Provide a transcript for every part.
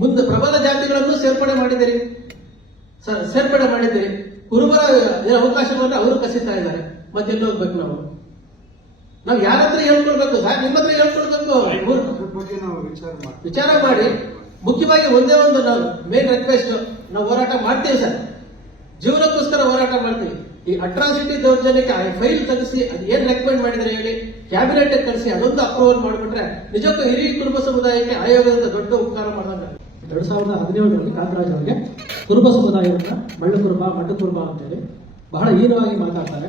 ಮುಂದೆ ಪ್ರಬಲ ಜಾತಿಗಳನ್ನು ಸೇರ್ಪಡೆ ಮಾಡಿದ್ದೀರಿ. ಸೇರ್ಪಡೆ ಮಾಡಿದ್ದೀರಿ. ಕುರುಬರ ಅವಕಾಶವನ್ನು ಅವರು ಕಸಿತಾ ಇದ್ದಾರೆ. ಮತ್ತೆಲ್ಲಿ ಹೋಗ್ಬೇಕು ನಾವು. ನಾವು ಯಾರತ್ರ ಹೇಳ್ಕೊಳ್ಬೇಕು? ಸರ್ ನಿಮ್ಮ ಹತ್ರ ಹೇಳ್ಕೊಳ್ಬೇಕು. ವಿಚಾರ ಮಾಡಿ. ಮುಖ್ಯವಾಗಿ ಒಂದೇ ಒಂದು ನಾವು ಮೇನ್ ರಿಕ್ವೆಸ್ಟ್ ನಾವು ಹೋರಾಟ ಮಾಡ್ತೀವಿ ಸರ್. ಜೀವನಕ್ಕೋಸ್ಕರ ಹೋರಾಟ ಮಾಡ್ತೀವಿ. ಈ ಅಟ್ರಾಸಿಟಿ ದೌರ್ಜನ್ಯಕ್ಕೆ ಆ ಫೈಲ್ ತರಿಸಿ ಅದು ಏನ್ ರೆಕಮೆಂಡ್ ಮಾಡಿದ್ರೆ ಹೇಳಿ ಕ್ಯಾಬಿನೆಟ್ ಕಳಿಸಿ ಅದೊಂದು ಅಪ್ರೂವಲ್ ಮಾಡಿಬಿಟ್ರೆ ನಿಜಕ್ಕೂ ಹಿರಿಯ ಕುಟುಂಬ ಸಮುದಾಯಕ್ಕೆ ಆಯೋಗದಿಂದ ದೊಡ್ಡ ಉಪಕಾರ ಮಾಡಿದಂಗ ಎರಡ್ ಸಾವಿರದ ಹದಿನೇಳರಲ್ಲಿ ಕಾಂತರಾಜ್ ಅವರಿಗೆ ಕುರುಬ ಸಮುದಾಯವನ್ನ ಮಳ್ಳು ಕುರುಬ ಮಡ್ಡು ಕುರುಬ ಅಂತೇಳಿ ಬಹಳ ಹೀನವಾಗಿ ಮಾತಾಡ್ತಾರೆ.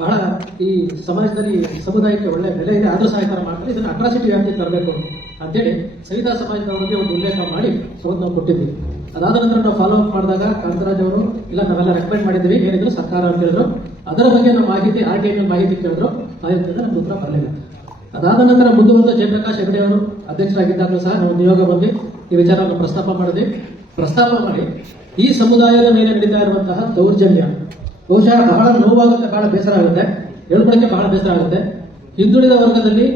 ಬಹಳ ಈ ಸಮಾಜದಲ್ಲಿ ಸಮುದಾಯಕ್ಕೆ ಒಳ್ಳೆ ಬೆಲೆ ಇದೆ, ಆದರೂ ಸಹಕಾರ ಮಾಡ್ತಾರೆ. ಇದನ್ನ ಅಟ್ರಾಸಿಟಿ ವ್ಯಾಪ್ತಿಗೆ ತರಬೇಕು ಅಂತೇಳಿ ಸವಿತಾ ಸಮಾಜದವರಿಗೆ ಒಂದು ಉಲ್ಲೇಖ ಮಾಡಿ ನಾವು ಕೊಟ್ಟಿದ್ವಿ. ಅದಾದ ನಂತರ ನಾವು ಫಾಲೋ ಅಪ್ ಮಾಡಿದಾಗ ಕಾಂತರಾಜ್ ಅವರು, ಇಲ್ಲ, ನಾವೆಲ್ಲ ರೆಕಮೆಂಡ್ ಮಾಡಿದ್ವಿ ಏನಿದ್ರು ಸರ್ಕಾರ ಅಂತ ಹೇಳಿದ್ರು. ಅದರ ಬಗ್ಗೆ ನಾವು ಮಾಹಿತಿ ಆರ್ ಟಿ ಮಾಹಿತಿ ಕೇಳಿದ್ರು. ಅದರಿಂದ ನಮ್ಗೆ ಉತ್ತರ ಬರಲಿಲ್ಲ. ಅದಾದ ನಂತರ ಮುಂದುವಂತ ಜಯಪ್ರಕಾಶ್ ಹೆಗಡೆ ಅವರು ಅಧ್ಯಕ್ಷರಾಗಿದ್ದಾಗಲೂ ಸಹ ನಾವು ನಿಯೋಗ ಬಂದು ಈ ವಿಚಾರವನ್ನು ಪ್ರಸ್ತಾಪ ಮಾಡಿದೆ. ಪ್ರಸ್ತಾಪ ಮಾಡಿ. ಈ ಸಮುದಾಯದ ಮೇಲೆ ನಡೀತಾ ಇರುವಂತಹ ದೌರ್ಜನ್ಯ, ಬಹುಶಃ ಬಹಳ ನೋವಾಗುತ್ತೆ, ಬಹಳ ಬೇಸರ ಆಗುತ್ತೆ. ಹೇಳ್ಕೊಳಕ್ಕೆ ಬಹಳ ಬೇಸರ ಆಗುತ್ತೆ. ಹಿಂದುಳಿದ ವರ್ಗದಲ್ಲಿ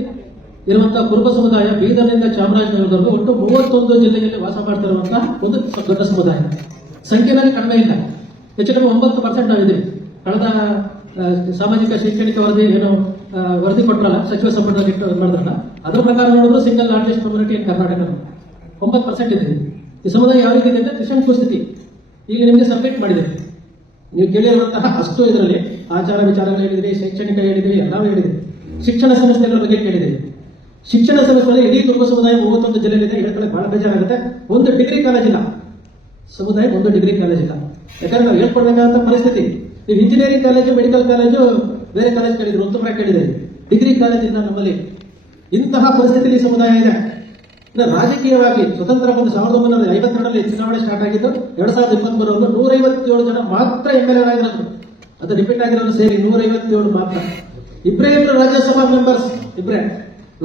ಇರುವಂತಹ ಕುರುಬ ಸಮುದಾಯ, ಬೀದರ್ನಿಂದ ಚಾಮರಾಜನಗರದವರೆಗೂ ಒಟ್ಟು ಮೂವತ್ತೊಂದು ಜಿಲ್ಲೆಯಲ್ಲಿ ವಾಸ ಮಾಡ್ತಾ ಒಂದು ದೊಡ್ಡ ಸಮುದಾಯ. ಸಂಖ್ಯೆನಲ್ಲಿ ಕಡಿಮೆ ಇಲ್ಲ. ಹೆಚ್ಚು ಕಡಿಮೆ ಒಂಬತ್ತು ಪರ್ಸೆಂಟ್ ಆಗಿದೆ. ಕಳೆದ ಸಾಮಾಜಿಕ, ಶೈಕ್ಷಣಿಕ ವರದಿ ಏನು ವರದಿ ಕೊಟ್ಟರಲ್ಲ ಸಚಿವ ಸಂಪುಟದಲ್ಲಿ ಮಾಡಿದ್ರಲ್ಲ. ಅದರ ಪ್ರಕಾರ ನೋಡಿದ್ರು single largest community in Karnataka ಒಂಬತ್ತು ಪರ್ಸೆಂಟ್ ಇದೆ. ಈ ಸಮುದಾಯ ಯಾವ ರೀತಿ ಇದೆ ಅಂದರೆ ತ್ರಿಶಂಕು ಸ್ಥಿತಿ. ಈಗ ನಿಮಗೆ ಸಬ್ಮಿಟ್ ಮಾಡಿದೆ. ನೀವು ಕೇಳಿರುವಂತಹ ಅಷ್ಟು ಇದರಲ್ಲಿ ಆಚಾರ ವಿಚಾರಗಳು ಹೇಳಿದ್ರಿ, ಶೈಕ್ಷಣಿಕ ಹೇಳಿದ್ರಿ, ಎಲ್ಲವೂ ಹೇಳಿದೆ ಶಿಕ್ಷಣ ಸಂಸ್ಥೆಗಳ ಬಗ್ಗೆ ಕೇಳಿದೆ ಶಿಕ್ಷಣ ಸಂಸ್ಥೆಗಳಲ್ಲಿ ಇಡೀ ತುಂಬ ಸಮುದಾಯ ಮೂವತ್ತೊಂದು ಜಿಲ್ಲೆಯಲ್ಲಿದೆ ಹೇಳ್ಕೊಳ್ಳಿ ಬಹಳ ಬೇಜಾರಾಗುತ್ತೆ. ಒಂದು ಡಿಗ್ರಿ ಕಾಲೇಜ್ ಇಲ್ಲ. ಸಮುದಾಯ ಒಂದು ಡಿಗ್ರಿ ಕಾಲೇಜ್ ಇಲ್ಲ. ಯಾಕಂದ್ರೆ ನಾವು ಹೇಳ್ಕೊಡ್ಬೇಕಾದಂಥ ಪರಿಸ್ಥಿತಿ. ನೀವು ಇಂಜಿನಿಯರಿಂಗ್ ಕಾಲೇಜು ಮೆಡಿಕಲ್ ಕಾಲೇಜು ಬೇರೆ ಕಾಲೇಜ್ ಕೇಳಿದ್ರು ಉತ್ತಮ ಕೇಳಿದೆ ಡಿಗ್ರಿ ಕಾಲೇಜ್ ಇಲ್ಲ ನಮ್ಮಲ್ಲಿ. ಇಂತಹ ಪರಿಸ್ಥಿತಿಯಲ್ಲಿ ಸಮುದಾಯ ಇದೆ. ರಾಜಕೀಯವಾಗಿ ಸ್ವತಂತ್ರ ಬಂದು ಸಾವಿರದ ಒಂಬೈನೂರ ಐವತ್ತೆರಡರಲ್ಲಿ ಚುನಾವಣೆ ಸ್ಟಾರ್ಟ್ ಆಗಿದ್ದು ಎರಡ್ ಸಾವಿರದ ಇಪ್ಪತ್ಮೂರರಲ್ಲಿ ನೂರೈವತ್ತೇಳು ಜನ ಮಾತ್ರ ಎಂ ಎಲ್ ಆಗಿರೋದು ಅದು ರಿಪೀಟ್ ಆಗಿರೋದು ಸೇರಿ ನೂರೈವತ್ತೇಳು ಮಾತ್ರ. ಇಬ್ಬರೇ ಇಬ್ಬರು ರಾಜ್ಯಸಭಾ ಮೆಂಬರ್ಸ್ ಇಬ್ಬರೇ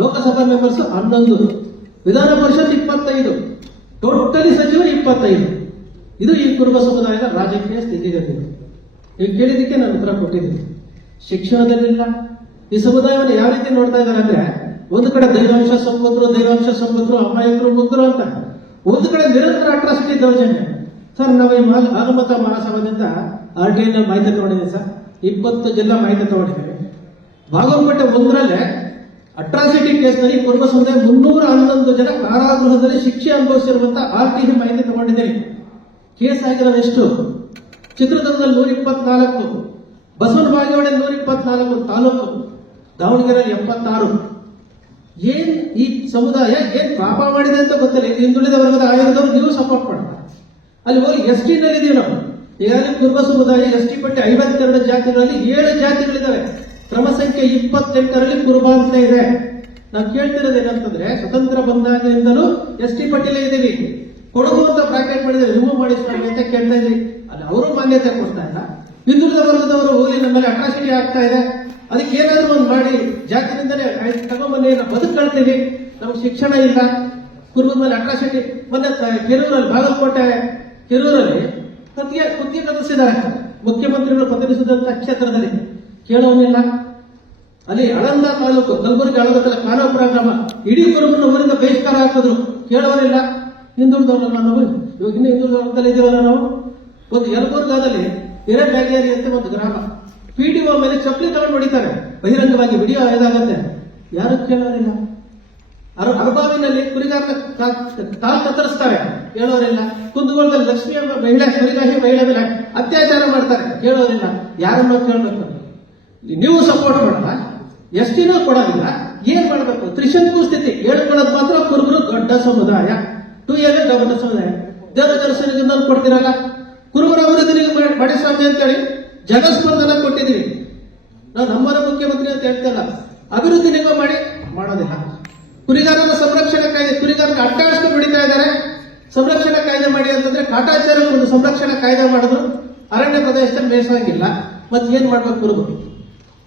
ಲೋಕಸಭಾ ಮೆಂಬರ್ಸ್ ಹನ್ನೊಂದು, ವಿಧಾನ ಪರಿಷತ್ ಇಪ್ಪತ್ತೈದು ಟೋಟಲಿ ಸಚಿವರು ಇಪ್ಪತ್ತೈದು. ಇದು ಈ ಕುರುಬ ಸಮುದಾಯದ ರಾಜಕೀಯ ಸ್ಥಿತಿಗತಿ ನೀವು ಕೇಳಿದ್ದಕ್ಕೆ ನಾನು ಉತ್ತರ ಕೊಟ್ಟಿದ್ದೀನಿ. ಶಿಕ್ಷಣದಲ್ಲಿಲ್ಲ. ಈ ಸಮುದಾಯವನ್ನು ಯಾವ ರೀತಿ ನೋಡ್ತಾ ಇದ್ದಾರೆ ಅಂದ್ರೆ ಒಂದು ಕಡೆ ದೈವಾಂಶ ಸಂಬಂಧರು ದೈವಾಂಶ ಸಂಬಂಧರು, ಅಮಾಯಕರು, ಮುಗ್ಧರು ಅಂತ. ಒಂದು ಕಡೆ ನಿರಂತರ ಅಟ್ರಾಸಿಟಿ ದೌರ್ಜನ್ಯ. ಸರ್, ನಾವು ಈ ಮಾಲ್ ಹನುಮತ ಮಹಾಸಭಾದಿಂದ ಆರ್ ಟಿ ಐನಲ್ಲಿ ಮಾಹಿತಿ ತಗೊಂಡಿದ್ದೀವಿ ಸರ್. ಇಪ್ಪತ್ತು ಜಿಲ್ಲಾ ಮಾಹಿತಿ ತಗೊಂಡಿದ್ದೀವಿ. ಬಾಗಲಕೋಟೆ ಒಂದರಲ್ಲೇ ಅಟ್ರಾಸಿಟಿ ಕೇಸ್ನಲ್ಲಿ ಪೂರ್ವ ಸಮುದಾಯ ಮುನ್ನೂರ ಹನ್ನೊಂದು ಜನ ಕಾರಾಗೃಹದಲ್ಲಿ ಶಿಕ್ಷೆ ಅನುಭವಿಸಿರುವಂತಹ ಆರ್ ಟಿ ಮಾಹಿತಿ ತಗೊಂಡಿದ್ದೀನಿ ಕೇಸ್ ಆಗಿರೋದು ಎಷ್ಟು? ಚಿತ್ರದುರ್ಗದಲ್ಲಿ ನೂರ ಇಪ್ಪತ್ನಾಲ್ಕು ಬಸವನ ಬಾಗೇವಾಡಿ ನೂರ ಇಪ್ಪತ್ನಾಲ್ಕು ತಾಲೂಕು ದಾವಣಗೆರೆಯಲ್ಲಿ ಎಪ್ಪತ್ತಾರು. ಏನ್ ಈ ಸಮುದಾಯ ಏನ್ ಪಾಪ ಮಾಡಿದೆ ಅಂತ ಗೊತ್ತಿಲ್ಲ. ಹಿಂದುಳಿದ ವರ್ಗದ ಆಯೋಗದವರು ನೀವು ಸಪೋರ್ಟ್ ಮಾಡ್ತಾರೆ. ಅಲ್ಲಿ ಹೋಗಿ ಎಸ್ ಟಿ ನಲ್ಲಿ ಇದೀವಿ ನಾವು. ಈಗಾಗಲೇ ಕುರುಬ ಸಮುದಾಯ, ಎಸ್ ಟಿ ಪಟ್ಟಿ ಐವತ್ತೆರಡು ಜಾತಿಗಳಲ್ಲಿ ಏಳು ಜಾತಿಗಳಿದ್ದಾವೆ. ಕ್ರಮ ಸಂಖ್ಯೆ ಇಪ್ಪತ್ತೆಂಟರಲ್ಲಿ ಕುರುಬ ಅಂತ ಇದೆ. ನಾವು ಕೇಳ್ತಿರೋದು ಏನಂತಂದ್ರೆ, ಸ್ವತಂತ್ರ ಬಂದಾಗಿನಿಂದಲೂ ಎಸ್ ಟಿ ಪಟ್ಟಿಲೇ ಇದ್ದೀವಿ. ಕೊಡಗು ಅಂತ ಬ್ರಾಕೆಟ್ ಮಾಡಿದ್ರೆ ರಿಮೂವ್ ಮಾಡಿ ಅಂತ ಕೇಳ್ತಾ ಇದ್ವಿ ಅಲ್ಲಿ ಅವರು ಮಾನ್ಯತೆ ಕೊಡ್ತಾ ಇಲ್ಲ. ಹಿಂದುಳಿದ ವರ್ಗದವರು ಹೋಗಿ ನಮ್ಮಲ್ಲಿ ಅಟ್ರಾಸಿಟಿ ಆಗ್ತಾ ಇದೆ. ಅದಕ್ಕೆ ಏನಾದರೂ ಒಂದು ಮಾಡಿ. ಜಾತಿನಿಂದಲೇ ಆಯ್ತು ತಗೊಂಬನ್ನಿ ನಾವು ಬದುಕೊಳ್ತೀವಿ ನಮ್ಗೆ ಶಿಕ್ಷಣ ಇಲ್ಲ. ಕುರುಬದ ಮೇಲೆ ಅಟ್ರಾಸಿಟಿ. ಮೊನ್ನೆ ಕೆರೂರಲ್ಲಿ, ಬಾಗಲಕೋಟೆ ಕೆರೂರಲ್ಲಿ ಕುತ್ತಿಗೆ ಕುತ್ತಿಗೆ ಕತ್ತರಿಸಿದ್ದಾರೆ ಮುಖ್ಯಮಂತ್ರಿಗಳು ಪ್ರತಿನಿಧಿಸಿದಂತ ಕ್ಷೇತ್ರದಲ್ಲಿ. ಕೇಳೋನಿಲ್ಲ. ಅಲ್ಲಿ ಅಳಂದ ತಾಲೂಕು, ಕಲಬುರಗಿ ಅಳಗತ್ತಲ ಖಾನಾಪುರ ಗ್ರಾಮ. ಇಡೀ ಕುರುಬನ ಊರಿಂದ ಬಹಿಷ್ಕಾರ ಹಾಕಿದ್ರು ಕೇಳೋನಿಲ್ಲ. ಹಿಂದುಳಿದವ್ರಲ್ಲ ನಾವು ಇವಾಗ ಇನ್ನೂ ಹಿಂದುಳಿದವರ್ಗದಲ್ಲಿ ಇದೀವಲ್ಲ ನಾವು? ಒಂದು ಯಲಬುರ್ಗಾದಲ್ಲಿ ಹಿರೇಬ್ಯಾಗೇರಿ ಅಂತ ಒಂದು ಗ್ರಾಮ. ಪಿ ಡಿ ಒ ಮೇಲೆ ಚಪ್ಪಲಿ ತಗೊಂಡು ಹೊಡಿತಾರೆ. ಬಹಿರಂಗವಾಗಿ ವಿಡಿಯೋ ಇದಾಗತ್ತೆ ಯಾರು ಕೇಳೋರಿಲ್ಲ? ಅರ ಅರಬಾವಿನಲ್ಲಿ ಕುರಿಗಾರ ಕಾಲ್ ಕತ್ತರಿಸ್ತಾರೆ. ಕೇಳೋರಿಲ್ಲ. ಕುಂದಗೋಳದಲ್ಲಿ ಲಕ್ಷ್ಮಿ ಎಂಬ ಮಹಿಳೆ ಕುರಿಗಾಹಿ ಮಹಿಳೆ ಮೇಲೆ ಅತ್ಯಾಚಾರ ಮಾಡ್ತಾರೆ. ಕೇಳೋರಿಲ್ಲ. ಯಾರನ್ನ ಕೇಳಬೇಕು? ನೀವು ಸಪೋರ್ಟ್ ಮಾಡಲ್ಲ. ಎಷ್ಟಿನೂ ಕೊಡೋದಿಲ್ಲ. ಏನ್ ಮಾಡಬೇಕು? ತ್ರಿಶಂಕು ಸ್ಥಿತಿ. ಹೇಳ್ಕೊಳ್ಳೋದು ಮಾತ್ರ ಕುರುಬರು ದೊಡ್ಡ ಸಮುದಾಯ. ಟು ಇಯರ್ ದೊಡ್ಡ ಸಮುದಾಯ. ದೇವ ದರ್ಶನಕ್ಕೆ ಕೊಡ್ತಿರಲ್ಲ? ಕುರುಬರ ಅಭಿವೃದ್ಧಿ ಮಾಡಿ ಸ್ವಾಮಿ ಅಂತೇಳಿ ಜಗಸ್ಪಂದನ ಕೊಟ್ಟಿದ್ದೀವಿ ನಾವು ನಮ್ಮನ ಮುಖ್ಯಮಂತ್ರಿ ಅಂತ ಹೇಳ್ತಲ್ಲ ಅಭಿವೃದ್ಧಿ ನಿಗಮ ಮಾಡಿ ಮಾಡೋದಿಲ್ಲ ಕುರಿಗಾರರ ಸಂರಕ್ಷಣಾ ಕಾಯ್ದೆ ಕುರಿಗಾರನ ಅಟ್ಟಾಷ್ಟು ಬಿಡಿತಾ ಇದ್ದಾರೆ. ಸಂರಕ್ಷಣಾ ಕಾಯ್ದೆ ಮಾಡಿ ಅಂತಂದ್ರೆ ಕಾಟಾಚಾರ ಒಂದು ಸಂರಕ್ಷಣಾ ಕಾಯ್ದೆ ಮಾಡಿದ್ರು, ಅರಣ್ಯ ಪ್ರದೇಶದಲ್ಲಿ ಬೇಸಾಗಿಲ್ಲ ಮತ್ತೆ ಏನ್ ಮಾಡ್ಬೇಕು ಕುರುಬು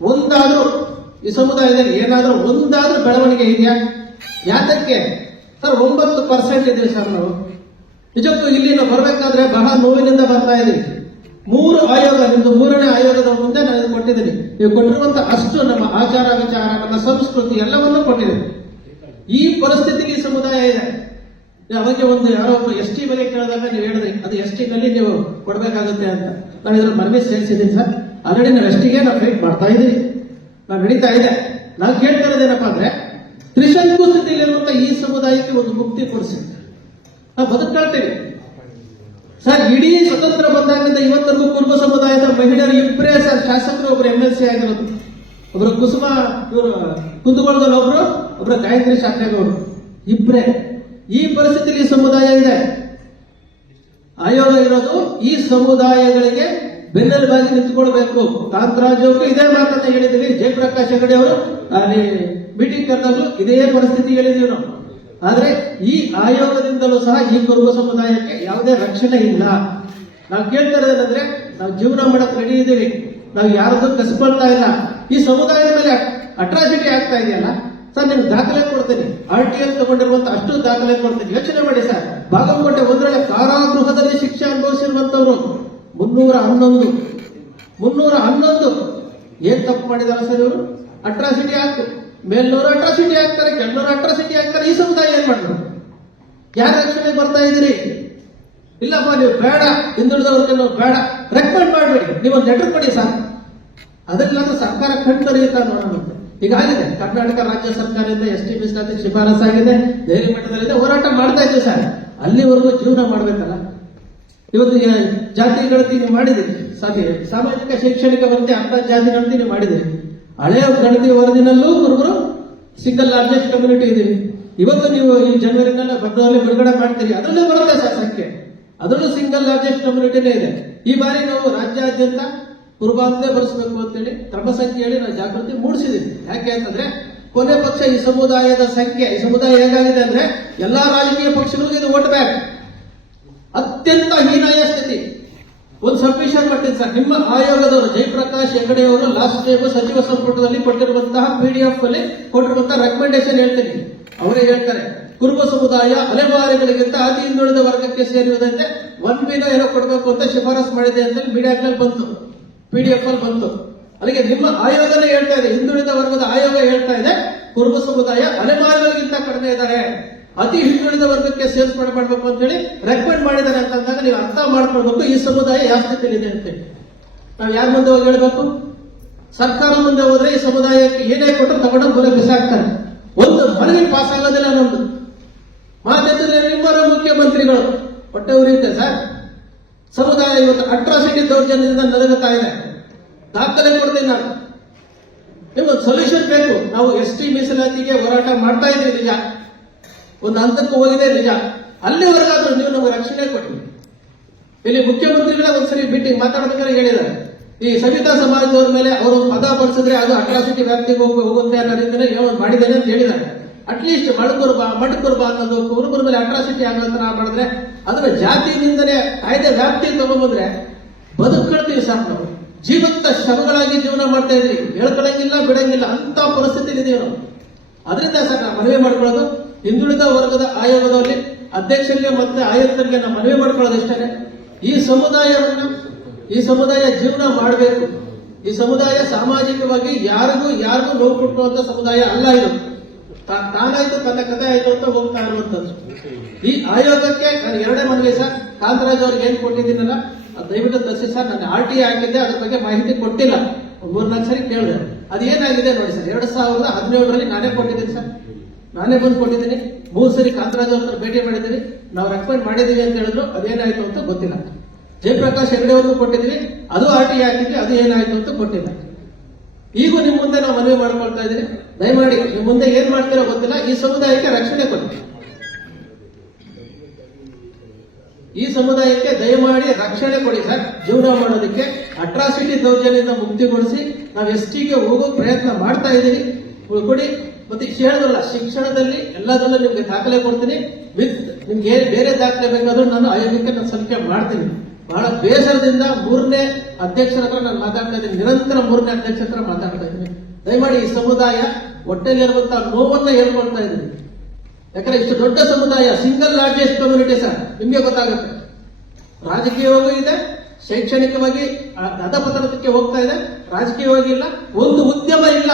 ಒಂದಾದ್ರೂ ಈ ಸಮುದಾಯದಲ್ಲಿ ಏನಾದ್ರೂ ಒಂದಾದ್ರೂ ಬೆಳವಣಿಗೆ ಇದೆಯಾ? ಯಾತಕ್ಕೆ? ಸರ್, ಒಂಬತ್ತು ಪರ್ಸೆಂಟ್ ಇದೆ ಸರ್ ನಾವು. ನಿಜಕ್ಕೂ ಇಲ್ಲಿ ನಾವು ಬರಬೇಕಾದ್ರೆ ಬಹಳ ನೋವಿನಿಂದ ಬರ್ತಾ ಇದೀವಿ ಮೂರು ಆಯೋಗ, ನಿಮ್ದು ಮೂರನೇ ಆಯೋಗದ ಮುಂದೆ ನಾನು ಕೊಟ್ಟಿದ್ದೀನಿ. ನೀವು ಕೊಟ್ಟಿರುವಂತ ಅಷ್ಟು ನಮ್ಮ ಆಚಾರ ವಿಚಾರ, ನಮ್ಮ ಸಂಸ್ಕೃತಿ ಎಲ್ಲವನ್ನೂ ಕೊಟ್ಟಿದೆ. ಈ ಪರಿಸ್ಥಿತಿಗೆ ಸಮುದಾಯ ಇದೆ. ಅದಕ್ಕೆ ಒಂದು ಯಾರೋ ಒಬ್ಬ ಎಸ್ ಟಿ ಬಗ್ಗೆ ಕೇಳಿದಾಗ ನೀವು ಹೇಳಿದ್ರಿ, ಅದು ಎಸ್ ಟಿ ನಲ್ಲಿ ನೀವು ಕೊಡಬೇಕಾಗುತ್ತೆ ಅಂತ. ನಾನು ಇದ್ರ ಮನವಿ ಸೇರಿಸಿದ್ದೀನಿ ಸರ್. ಆಲ್ರೆಡಿ ನಾವು ಎಸ್ ಟಿಗೆ ನಾವು ಫೈಟ್ ಮಾಡ್ತಾ ಇದ್ದೀವಿ. ನಾವು ನಡೀತಾ ಇದೆ. ನಾವು ಕೇಳ್ತಾ ಇರೋದೇನಪ್ಪ ಅಂದ್ರೆ, ತ್ರಿಶಂಕು ಸ್ಥಿತಿಯಲ್ಲಿರುವಂತಹ ಈ ಸಮುದಾಯಕ್ಕೆ ಒಂದು ಮುಕ್ತಿ ಕೊಡಿಸಿ. ನಾವು ಬದುಕೊಳ್ತೇವೆ ಸರ್, ಇಡೀ ಸ್ವತಂತ್ರ ಬಂದಾಗಿಂದ ಇವತ್ತರೆಗೂ ಕುರುಬ ಸಮುದಾಯದ ಮಹಿಳೆಯರು ಇಬ್ಬರೇ ಸರ್, ಶಾಸಕರು ಒಬ್ರು ಎಂ ಎಲ್ ಸಿ ಆಗಿರೋದು. ಒಬ್ರು ಕುಸುಮ, ಇವರು ಒಬ್ರು ಒಬ್ರು ಗಾಯತ್ರಿ ಶಾಖೆಗೌಡರು ಇಬ್ಬರೇ ಈ ಪರಿಸ್ಥಿತಿಯಲ್ಲಿ ಸಮುದಾಯ ಇದೆ. ಆಯೋಗ ಇರೋದು ಈ ಸಮುದಾಯಗಳಿಗೆ ಬೆನ್ನೆಲುಬಾಗಿ ನಿಂತ್ಕೊಳ್ಬೇಕು. ಕಾಂತರಾಜ್ ಇದೇ ಮಾತನ್ನ ಹೇಳಿದ್ದೀವಿ ಜಯಪ್ರಕಾಶ್ ಹೆಗಡೆ ಅವರು, ಅಲ್ಲಿ ಮೀಟಿಂಗ್ ಕರೆದಾಗಲೂ ಇದೇ ಪರಿಸ್ಥಿತಿ ಹೇಳಿದೀವಿ ನಾವು. ಆದ್ರೆ ಈ ಆಯೋಗದಿಂದಲೂ ಸಹ ಈ ಕುರುಬ ಸಮುದಾಯಕ್ಕೆ ಯಾವುದೇ ರಕ್ಷಣೆ ಇಲ್ಲ. ನಾವು ಕೇಳ್ತಾ ಇರೋದೇನಂದ್ರೆ ನಾವು ಜೀವನ ಮಾಡಕ್ಕೆ ರೆಡಿ ಇದ್ದೀವಿ. ನಾವು ಯಾರದ್ದು ಕಸ್ಕೊಳ್ತಾ ಇಲ್ಲ. ಈ ಸಮುದಾಯದ ಮೇಲೆ ಅಟ್ರಾಸಿಟಿ ಆಗ್ತಾ ಇದೆಯಲ್ಲ, ಸರ್ ನಿಮ್ಗೆ ದಾಖಲೆ ಕೊಡ್ತೀನಿ. ಆರ್ ಟಿ ಎಲ್ ತಗೊಂಡಿರುವಂತ ಅಷ್ಟು ದಾಖಲೆ ಕೊಡ್ತೀನಿ. ಯೋಚನೆ ಮಾಡಿ ಸರ್. ಬಾಗಲಕೋಟೆ ಒಂದರೊಳಗೆ ಕಾರಾಗೃಹದಲ್ಲಿ ಶಿಕ್ಷೆ ಅನುಭವಿಸಿರುವಂತವ್ರು ಮುನ್ನೂರ ಹನ್ನೊಂದು. ಮುನ್ನೂರ ಹನ್ನೊಂದು. ಏನ್ ತಪ್ಪು ಮಾಡಿದಾರ ಸರ್ ಇವರು? ಅಟ್ರಾಸಿಟಿ ಆಗ್ತು ಮೇಲ್ನೂರು ಅಟ್ರಾಸಿಟಿ ಆಗ್ತಾರೆ ಕೆಳನೂರು ಅಟ್ರಾಸಿಟಿ ಆಗ್ತಾರೆ ಈ ಸಮುದಾಯ ಏನ್ ಮಾಡಿದ್ರು ಯಾರ ರಕ್ಷಣೆ ಬರ್ತಾ ಇದ್ದೀರಿ? ಇಲ್ಲಪ್ಪ, ನೀವು ಬೇಡ. ಹಿಂದುಳಿದವ್ರಿಗೆ ಬೇಡ. ರೆಕಮೆಂಡ್ ಮಾಡಬೇಡಿ. ನೀವು ಲೆಟರ್ ಕೊಡಿ ಸರ್ ಅದರಿಲ್ಲಾದ್ರೂ ಸರ್ಕಾರ ಕಣ್ತರಿಯುತ್ತಾ ನೋಡೋಣ ಈಗ ಆಗಿದೆ ಕರ್ನಾಟಕ ರಾಜ್ಯ ಸರ್ಕಾರದಿಂದ ಎಸ್ ಟಿ ಮೀಸಲಾತಿ ಶಿಫಾರಸಾಗಿದೆ ದೆಹಲಿ ಮಟ್ಟದಲ್ಲಿದೆ. ಹೋರಾಟ ಮಾಡ್ತಾ ಇದ್ದೀವಿ ಸರ್. ಅಲ್ಲಿವರೆಗೂ ಜೀವನ ಮಾಡಬೇಕಲ್ಲ. ಇವತ್ತು ಜಾತಿ ಗಣತಿ ನೀವು ಮಾಡಿದಿರಿ ಸಾಧ್ಯ ಸಾಮಾಜಿಕ, ಶೈಕ್ಷಣಿಕ ವರದಿ ಅಂತ ಜಾತಿ ಗಣತಿ ನೀವು ಮಾಡಿದಿರಿ ಹಳೆಯ ಗಣತಿ ವರದಿನಲ್ಲೂ ಒಬ್ಬರು ಸಿಂಗಲ್ ಲಾರ್ಜೆಸ್ಟ್ ಕಮ್ಯುನಿಟಿ ಇದೀವಿ ಇವತ್ತು ನೀವು ಈ ಜನವರಿನಲ್ಲಿ ಫೆಬ್ರವರಿ ಬಿಡುಗಡೆ ಮಾಡ್ತೀರಿ, ಅದರಲ್ಲೇ ಬರುತ್ತೆ ಸರ್ ಸಂಖ್ಯೆ ಅದರಲ್ಲೂ ಸಿಂಗಲ್ ಲಾರ್ಜೆಸ್ಟ್ ಕಮ್ಯುನಿಟಿನೇ ಇದೆ. ಈ ಬಾರಿ ನಾವು ರಾಜ್ಯಾದ್ಯಂತ ಕುರುಬಾಂತೆ ಬರೆಸಬೇಕು ಅಂತೇಳಿ ಕ್ರಮ ಸಂಖ್ಯೆ ಹೇಳಿ ನಾವು ಜಾಗೃತಿ ಮೂಡಿಸಿದೀವಿ. ಯಾಕೆ ಅಂತಂದ್ರೆ, ಕೊನೆ ಪಕ್ಷ ಈ ಸಮುದಾಯದ ಸಂಖ್ಯೆ, ಈ ಸಮುದಾಯ ಹೇಗಾಗಿದೆ ಅಂದ್ರೆ ಎಲ್ಲಾ ರಾಜಕೀಯ ಪಕ್ಷಗಳಿಗೂ ಇದು ಓಟ್ ಬ್ಯಾಕ್. ಅತ್ಯಂತ ಹೀನಾಯ ಸ್ಥಿತಿ. ಒಂದು ಸಬ್ಮಿಷನ್ ಕೊಟ್ಟಿದ್ದು ಸರ್, ನಿಮ್ಮ ಆಯೋಗದವರು, ಜಯಪ್ರಕಾಶ್ ಹೆಗಡೆ ಅವರು ಲಾಸ್ಟ್ ಟೈಮ್ ಸಚಿವ ಸಂಪುಟದಲ್ಲಿ ಕೊಟ್ಟಿರುವಂತಹ ಪಿ ಡಿ ಎಫ್ ಅಲ್ಲಿ ಕೊಟ್ಟಿರುವಂತಹ ರೆಕಮೆಂಡೇಶನ್ ಹೇಳ್ತೀನಿ. ಅವರೇ ಹೇಳ್ತಾರೆ ಕುರುಬ ಸಮುದಾಯ ಅಲೆಮಾರಿಗಳಿಗಿಂತ ಅತಿ ಹಿಂದುಳಿದ ವರ್ಗಕ್ಕೆ ಸೇರಿರುವುದಂತೆ ಒನ್ ಬಿನ ಏನೋ ಕೊಡಬೇಕು ಅಂತ ಶಿಫಾರಸ್ ಮಾಡಿದೆ ಅಂತ ಮೀಡಿಯಾದಲ್ಲಿ ಬಂತು. ಪಿ ಡಿ ಎಫ್ ಅಲ್ಲಿ ಬಂತು. ಅಲ್ಲಿಗೆ ನಿಮ್ಮ ಆಯೋಗನೇ ಹೇಳ್ತಾ ಇದೆ, ಹಿಂದುಳಿದ ವರ್ಗದ ಆಯೋಗ ಹೇಳ್ತಾ ಇದೆ, ಕುರುಬ ಸಮುದಾಯ ಅಲೆಮಾರಿಗಳಿಗಿಂತ ಕಡಿಮೆ ಇದ್ದಾರೆ. ಅತಿ ಹಿಂದುಳಿದ ವರ್ಗಕ್ಕೆ ಸೇರ್ಪಡೆ ಮಾಡಬೇಕು ಅಂತ ಹೇಳಿ ರೆಕಮೆಂಡ್ ಮಾಡಿದ್ದಾರೆ ಅಂತಂದಾಗ ನೀವು ಅರ್ಥ ಮಾಡ್ಕೊಳ್ಬೇಕು, ಈ ಸಮುದಾಯ ಯಾವ ಸ್ಥಿತಿಯಲ್ಲಿದೆ ಅಂತೇಳಿ ನಾವು ಯಾರ ಮುಂದೆ ಹೋಗಿ ಹೇಳ್ಬೇಕು? ಸರ್ಕಾರ ಮುಂದೆ ಹೋದ್ರೆ ಈ ಸಮುದಾಯಕ್ಕೆ ಏನೇ ಕೊಟ್ಟರು ತಗೊಂಡು ಮೂಲ ಬಿಸಾಕ್ತಾರೆ. ಒಂದು ಮನವಿ ಪಾಸ್ ಆಗೋದಿಲ್ಲ ನಮ್ದು. ಮಾತಾಡಿದ್ರೆ ನಿಮ್ಮರ ಮುಖ್ಯಮಂತ್ರಿಗಳು ಹೊಟ್ಟೆ ಉರಿಯುತ್ತೆ ಸರ್. ಸಮುದಾಯ ಇವತ್ತು ಅಟ್ರಾಸಿಟಿ ದೌರ್ಜನ್ಯದಿಂದ ನಲಗುತ್ತಾ ಇದೆ. ದಾಖಲೆ ಕೊಡ್ತೀನಿ ನಾನು. ನಿಮ್ಗೊಂದು ಸೊಲ್ಯೂಷನ್ ಬೇಕು. ನಾವು ಎಸ್ ಟಿ ಮೀಸಲಾತಿಗೆ ಹೋರಾಟ ಮಾಡ್ತಾ ಇದ್ದೀವಿ ನಿಜ. ಒಂದು ಹಂತಕ್ಕೂ ಹೋಗಿದೆ ನಿಜ. ಅಲ್ಲಿವರೆಗಾದ್ರೂ ನೀವು ನಮಗೆ ರಕ್ಷಣೆ ಕೊಡಿ. ಇಲ್ಲಿ ಮುಖ್ಯಮಂತ್ರಿಗಳೇ ಒಂದ್ಸರಿ ಮೀಟಿಂಗ್ ಮಾತಾಡ್ಬೇಕಾದ್ರೆ ಹೇಳಿದ್ದಾರೆ. ಈ ಸವಿತಾ ಸಮಾಜದವ್ರ ಮೇಲೆ ಅವರು ಪದ ಬಳಸಿದ್ರೆ ಅದು ಅಟ್ರಾಸಿಟಿ ವ್ಯಾಪ್ತಿಗೆ ಹೋಗಿ ಹೋಗುತ್ತೆ ಅನ್ನೋ ರೀತಿಯಲ್ಲಿ ಏನೋ ಮಾಡಿದ್ದಾನೆ ಅಂತ ಹೇಳಿದ್ದಾರೆ. ಅಟ್ಲೀಸ್ಟ್ ಮಣಕುರ್ಬ ಮಣಕುರ್ಬ ಅನ್ನೋದು ಕುರುಬರ ಮೇಲೆ ಅಟ್ರಾಸಿಟಿ ಆಗೋ ನಾವು ಮಾಡಿದ್ರೆ ಅದರ ಜಾತಿಯಿಂದಲೇ ಕಾಯ್ದೆ ವ್ಯಾಪ್ತಿ ತಗೊಂಡ್ಬಂದ್ರೆ ಬದುಕೊಳ್ತೀವಿ ಸರ್ ನಾವು. ಜೀವಂತ ಶವಗಳಾಗಿ ಜೀವನ ಮಾಡ್ತಾ ಇದ್ವಿ ಹೇಳ್ಕೊಳಂಗಿಲ್ಲ, ಬಿಡಂಗಿಲ್ಲ ಅಂತ ಪರಿಸ್ಥಿತಿ ಇದೀವಿ ನಾವು. ಅದರಿಂದ ನಾವು ಮನವಿ ಮಾಡ್ಕೊಳ್ಳೋದು, ಹಿಂದುಳಿದ ವರ್ಗದ ಆಯೋಗದಲ್ಲಿ, ಅಧ್ಯಕ್ಷರಿಗೆ ಮತ್ತೆ ಆಯುಕ್ತರಿಗೆ ನಾವು ಮನವಿ ಮಾಡ್ಕೊಳ್ಳೋದು ಇಷ್ಟೇ ಈ ಸಮುದಾಯವನ್ನ ಈ ಸಮುದಾಯ ಜೀವನ ಮಾಡಬೇಕು. ಈ ಸಮುದಾಯ ಸಾಮಾಜಿಕವಾಗಿ ಯಾರಿಗೂ ಯಾರಿಗೂ ನೋವು ಕೊಟ್ಟುವಂತ ಸಮುದಾಯ ಅಲ್ಲ ಇದು. ತಾನಾಯ್ತು ತನ್ನ ಕಥೆ ಆಯ್ತು ಅಂತ ಹೋಗ್ತಾ ಇರುವಂತದ್ದು ಈ ಆಯೋಗಕ್ಕೆ ನಾನು ಎರಡೇ ಮನವಿ ಸರ್. ಕಾಂತರಾಜ್ ಅವ್ರಿಗೆ ಏನ್ ಕೊಟ್ಟಿದ್ದೀನಲ್ಲ ದಯವಿಟ್ಟು ದರ್ಶಿ ಸರ್. ನನ್ನ ಆರ್ ಟಿ ಹಾಕಿದ್ದೆ, ಅದ್ರ ಬಗ್ಗೆ ಮಾಹಿತಿ ಕೊಟ್ಟಿಲ್ಲ. ಮೂರ್ ಮೂರ್ನಾಲ್ಕು ಸರಿ ಕೇಳಿದೆ. ಅದೇನಾಗಿದೆ ನೋಡಿ ಸರ್. ಎರಡ್ ಸಾವಿರದ ಹದಿನೇಳರಲ್ಲಿ ನಾನೇ ಕೊಟ್ಟಿದ್ದೀನಿ ಸರ್. ನಾನೇ ಬಂದು ಕೊಟ್ಟಿದ್ದೀನಿ. ಮೂರು ಸರಿ ಕಾಂತರಾಜ್ ಅವ್ರ ಭೇಟಿ ಮಾಡಿದ್ದೀನಿ. ನಾವು ರೆಕಮೆಂಡ್ ಮಾಡಿದ್ದೀವಿ ಅಂತ ಹೇಳಿದ್ರು, ಅದೇನಾಯ್ತು ಅಂತ ಗೊತ್ತಿಲ್ಲ. ಜಯಪ್ರಕಾಶ್ ಹೆಗಡೆ ಅವ್ರಿಗೂ ಕೊಟ್ಟಿದ್ದೀನಿ. ಅದು ಆರ್ ಟಿ ಹಾಕಿದ್ವಿ ಅದು ಏನಾಯ್ತು ಅಂತ ಕೊಟ್ಟಿಲ್ಲ. ಈಗೂ ನಿಮ್ಮ ಮುಂದೆ ನಾವು ಮನವಿ ಮಾಡ್ಕೊಳ್ತಾ ಇದ್ದೀನಿ ದಯಮಾಡಿ ನಿಮ್ಮ ಮುಂದೆ ಏನ್ ಮಾಡ್ತೀರೋ ಗೊತ್ತಿಲ್ಲ. ಈ ಸಮುದಾಯಕ್ಕೆ ರಕ್ಷಣೆ ಕೊಡಿ. ಈ ಸಮುದಾಯಕ್ಕೆ ದಯಮಾಡಿ ರಕ್ಷಣೆ ಕೊಡಿ ಸರ್. ಜೀವನ ಮಾಡೋದಕ್ಕೆ ಅಟ್ರಾಸಿಟಿ ದೌರ್ಜನ್ಯದಿಂದ ಮುಕ್ತಿಗೊಳಿಸಿ ನಾವು ಎಸ್ ಟಿಗೆ ಹೋಗೋ ಪ್ರಯತ್ನ ಮಾಡ್ತಾ ಇದ್ದೀವಿ ಕೊಡಿ. ಮತ್ತೆ ಹೇಳಿದ್ರಲ್ಲ ಶಿಕ್ಷಣದಲ್ಲಿ ಎಲ್ಲದರಲ್ಲೂ ನಿಮ್ಗೆ ದಾಖಲೆ ಕೊಡ್ತೀನಿ. ವಿತ್ ನಿಮ್ಗೆ ಬೇರೆ ದಾಖಲೆ ಬೇಕಾದ್ರೂ ನಾನು ಆಯೋಗಕ್ಕೆ ನಾನು ಮಾಡ್ತೀನಿ. ಬಹಳ ಬೇಸರದಿಂದ ಮೂರನೇ ಅಧ್ಯಕ್ಷರ ಹತ್ರ ನಾನು ಮಾತಾಡ್ತಾ ಇದ್ದೀನಿ. ನಿರಂತರ ಮೂರನೇ ಅಧ್ಯಕ್ಷರ ಹತ್ರ ಮಾತಾಡ್ತಾ ಇದ್ದೀನಿ. ದಯಮಾಡಿ ಈ ಸಮುದಾಯ ಹೊಟ್ಟೆಲಿರುವಂತಹ ನೋವನ್ನ ಹೇಳ್ಕೊಳ್ತಾ ಇದ್ದೀನಿ. ಯಾಕಂದ್ರೆ ಇಷ್ಟು ದೊಡ್ಡ ಸಮುದಾಯ ಸಿಂಗಲ್ ಲಾರ್ಜೆಸ್ಟ್ ಕಮ್ಯುನಿಟಿ ಸರ್, ನಿಮಗೆ ಗೊತ್ತಾಗುತ್ತೆ. ರಾಜಕೀಯವಾಗೂ ಇದೆ, ಶೈಕ್ಷಣಿಕವಾಗಿ ಅಧಪತನಕ್ಕೆ ಹೋಗ್ತಾ ಇದೆ. ರಾಜಕೀಯವಾಗಿ ಇಲ್ಲ, ಒಂದು ಉದ್ಯಮ ಇಲ್ಲ,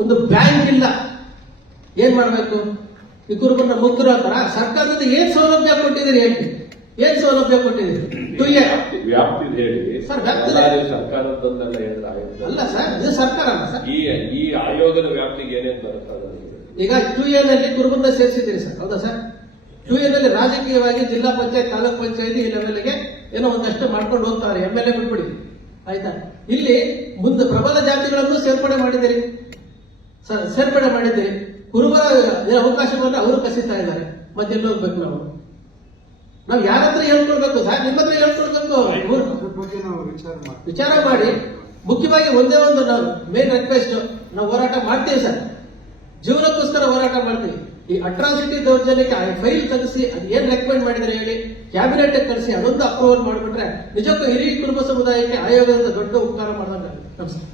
ಒಂದು ಬ್ಯಾಂಕ್ ಇಲ್ಲ. ಏನ್ ಮಾಡಬೇಕು? ಈ ಕುರುಬನ್ನ ಮುಗ್ಧರು ಅಂತಾರ ಸರ್ಕಾರದಿಂದ ಏನ್ ಸೌಲಭ್ಯ ಕೊಟ್ಟಿದ್ದೀರಿ ಹೇಳಿ ಏನ್ ಸೌಲಭ್ಯ ಇಯರ್ ವ್ಯಾಪ್ತಿ ಹೇಳಿ. ಸರ್, ವ್ಯಾಪ್ತಿ- ಸರ್ಕಾರಿ ಸರ್ಕಾರದ್ದನ್ನೆಲ್ಲ ಆಯೋಗ ಅಲ್ಲ ಸರ್ ಇದು ಸರ್ಕಾರ ಈ ಈ ಆಯೋಗದ ವ್ಯಾಪ್ತಿಗೆ ಏನೇನ್ ಬರುತ್ತೆ ಈಗ ಟು ನಲ್ಲಿ ಕುರುಬನ್ನ ಸೇರಿಸಿದ್ದೀರಿ ಸರ್. ಹೌದಾ ಸರ್? ಟು ಎನ್ನಲ್ಲಿ ರಾಜಕೀಯವಾಗಿ ಜಿಲ್ಲಾ ಪಂಚಾಯತ್ ತಾಲೂಕ್ ಪಂಚಾಯತ್ ಈ ಲೆವೆಲ್ಗೆ ಏನೋ ಒಂದಷ್ಟು ಮಾಡ್ಕೊಂಡು ಹೋಗ್ತಾರೆ. ಎಂ ಎಲ್ ಎ ಬಿಟ್ಬಿಡಿ. ಆಯ್ತಾ? ಇಲ್ಲಿ ಮುಂದೆ ಪ್ರಬಲ ಜಾತಿಗಳನ್ನು ಸೇರ್ಪಡೆ ಮಾಡಿದ್ದೀರಿ. ಸರ್ ಸೇರ್ಪಡೆ ಮಾಡಿದ್ದೀರಿ. ಕುರುಬರ ಏನ್ ಅವಕಾಶವನ್ನು ಅವರು ಕಸಿತಾ ಇದ್ದಾರೆ. ಮತ್ತೆ ಎಲ್ಲಿ ಹೋಗ್ಬೇಕು ನಾವು. ನಾವು ಯಾರ ಹತ್ರ ಹೇಳ್ಕೊಳ್ಬೇಕು ಸರ್ ನಿಮ್ಮ ಹತ್ರ ಹೇಳ್ಕೊಳ್ಬೇಕು ಬಗ್ಗೆ ನಾವು ವಿಚಾರ ಮಾಡ್ತೀವಿ. ವಿಚಾರ ಮಾಡಿ. ಮುಖ್ಯವಾಗಿ ಒಂದೇ ಒಂದು ನಾವು ಮೇನ್ ರಿಕ್ವೆಸ್ಟ್ ನಾವು ಹೋರಾಟ ಮಾಡ್ತೀವಿ ಸರ್. ಜೀವನಕ್ಕೋಸ್ಕರ ಹೋರಾಟ ಮಾಡ್ತೀವಿ. ಈ ಅಟ್ರಾಸಿಟಿ ದೌರ್ಜನ್ಯಕ್ಕೆ ಆ ಫೈಲ್ ಕಲಿಸಿ ಅದು ಏನ್ ರೆಕಮೆಂಡ್ ಮಾಡಿದ್ರೆ ಹೇಳಿ ಕ್ಯಾಬಿನೆಟ್ ಕಳಿಸಿ ಅದೊಂದು ಅಪ್ರೂವಲ್ ಮಾಡಿಬಿಟ್ರೆ ನಿಜಕ್ಕೂ ಹಿರಿಯ ಕುಟುಂಬ ಸಮುದಾಯಕ್ಕೆ ಆಯೋಗದಿಂದ ದೊಡ್ಡ ಉಪಕಾರ ಮಾಡಿದಂಗೆ ನಮಸ್ಕಾರ.